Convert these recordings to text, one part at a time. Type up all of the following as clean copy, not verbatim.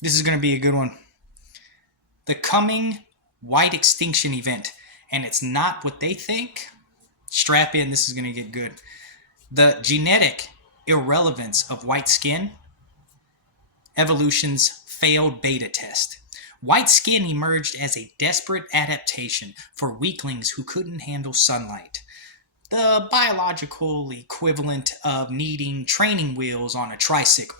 This is going to be a good one. The coming white extinction event. And it's not what they think. Strap in, this is going to get good. The genetic irrelevance of white skin, evolution's failed beta test. White skin emerged as a desperate adaptation for weaklings who couldn't handle sunlight. The biological equivalent of needing training wheels on a tricycle.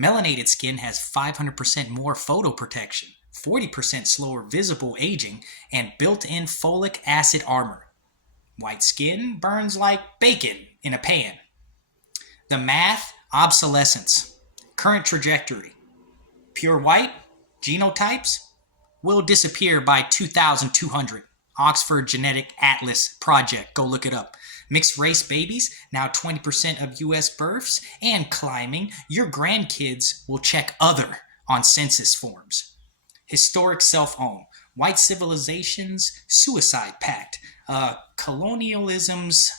Melanated skin has 500% more photo protection, 40% slower visible aging, and built-in folic acid armor. White skin burns like bacon in a pan. The math, obsolescence. Current trajectory. Pure white, genotypes, will disappear by 2200. Oxford Genetic Atlas Project. Go look it up. Mixed race babies, now 20% of U.S. births, and climbing. Your grandkids will check other on census forms. Historic self-own. White civilization's suicide pact. Colonialism's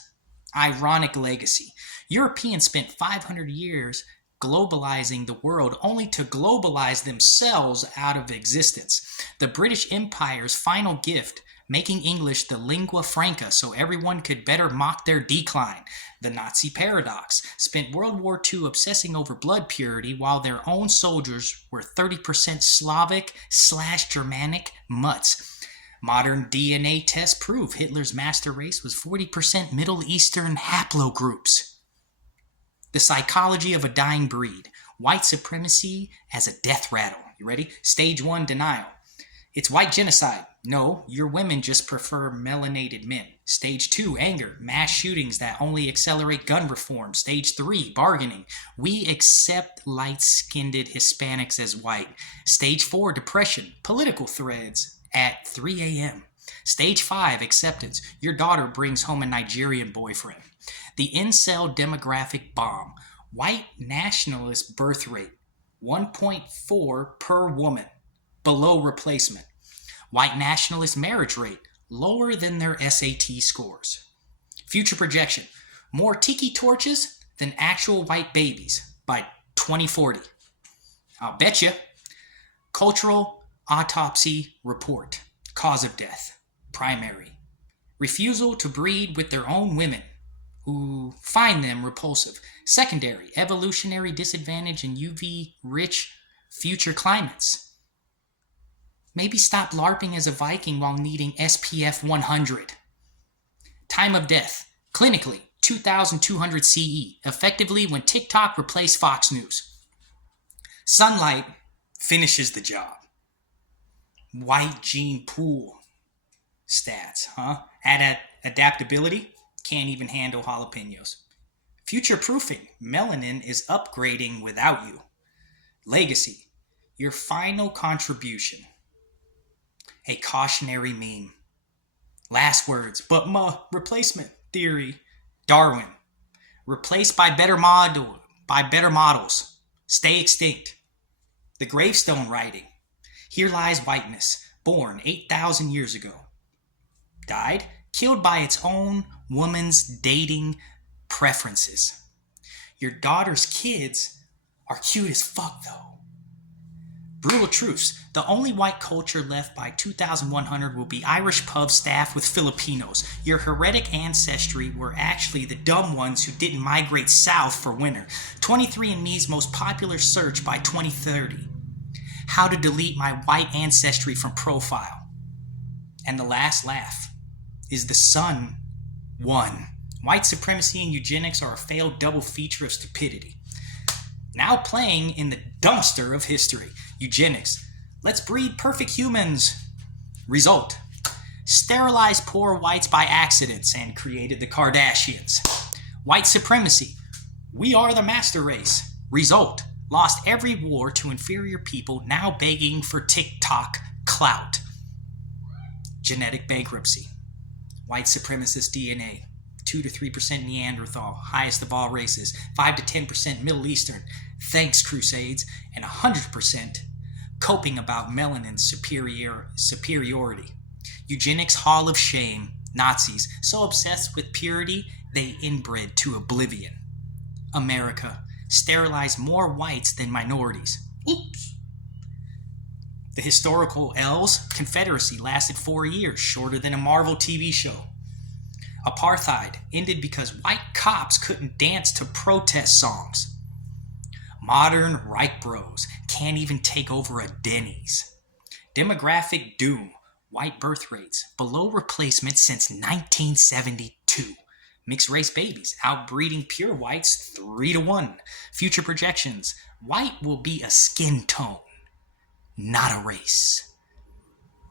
ironic legacy. Europeans spent 500 years globalizing the world only to globalize themselves out of existence. The British Empire's final gift, making English the lingua franca so everyone could better mock their decline. The Nazi paradox, spent World War II obsessing over blood purity while their own soldiers were 30% Slavic/Germanic mutts. Modern DNA tests prove Hitler's master race was 40% Middle Eastern haplogroups. The psychology of a dying breed. White supremacy as a death rattle. You ready? Stage 1, denial. It's white genocide. No, your women just prefer melanated men. Stage 2, anger. Mass shootings that only accelerate gun reform. Stage 3, bargaining. We accept light-skinned Hispanics as white. Stage 4, depression. Political threads at 3 a.m. Stage 5, acceptance. Your daughter brings home a Nigerian boyfriend. The incel demographic bomb. White nationalist birth rate. 1.4 per woman. Below replacement. White nationalist marriage rate. Lower than their SAT scores. Future projection. More tiki torches than actual white babies by 2040. I'll bet you. Cultural autopsy report. Cause of death. Primary. Refusal to breed with their own women who find them repulsive. Secondary. Evolutionary disadvantage in UV-rich future climates. Maybe stop LARPing as a Viking while needing SPF 100. Time of death. Clinically, 2200 CE. Effectively when TikTok replaced Fox News. Sunlight finishes the job. White gene pool stats, huh? Adaptability, can't even handle jalapenos. Future proofing, melanin is upgrading without you. Legacy, your final contribution. A cautionary meme. Last words, but replacement theory. Darwin, replaced by better models. Stay extinct. The gravestone writing. Here lies whiteness, born 8,000 years ago. Died, killed by its own woman's dating preferences. Your daughter's kids are cute as fuck, though. Brutal truths. The only white culture left by 2100 will be Irish pub staffed with Filipinos. Your heretic ancestry were actually the dumb ones who didn't migrate south for winter. 23andMe's most popular search by 2030. How to delete my white ancestry from profile. And the last laugh. Is the sun won? White supremacy and eugenics are a failed double feature of stupidity. Now playing in the dumpster of history. Eugenics. Let's breed perfect humans. Result. Sterilized poor whites by accidents and created the Kardashians. White supremacy. We are the master race. Result. Lost every war to inferior people now begging for TikTok clout. Genetic bankruptcy. White supremacist DNA. 2 to 3% Neanderthal, highest of all races. 5 to 10% Middle Eastern. Thanks, Crusades. And 100% coping about melanin's superiority. Eugenics Hall of Shame. Nazis, so obsessed with purity, they inbred to oblivion. America, sterilized more whites than minorities. Oops. The historical L's, Confederacy lasted 4 years, shorter than a Marvel TV show. Apartheid ended because white cops couldn't dance to protest songs. Modern Reich Bros can't even take over a Denny's. Demographic doom, white birth rates below replacement since 1972. Mixed race babies outbreeding pure whites 3-1. Future projections, white will be a skin tone, not a race.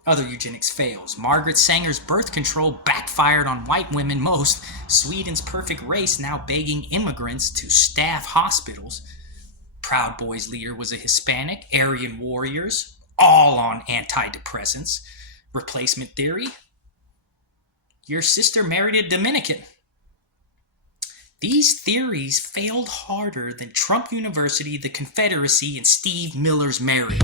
Other eugenics fails. Margaret Sanger's birth control backfired on white women most. Sweden's perfect race now begging immigrants to staff hospitals. Proud Boys leader was a Hispanic. Aryan warriors, all on antidepressants. Replacement theory. Your sister married a Dominican. These theories failed harder than Trump University, the Confederacy, and Steve Miller's marriage.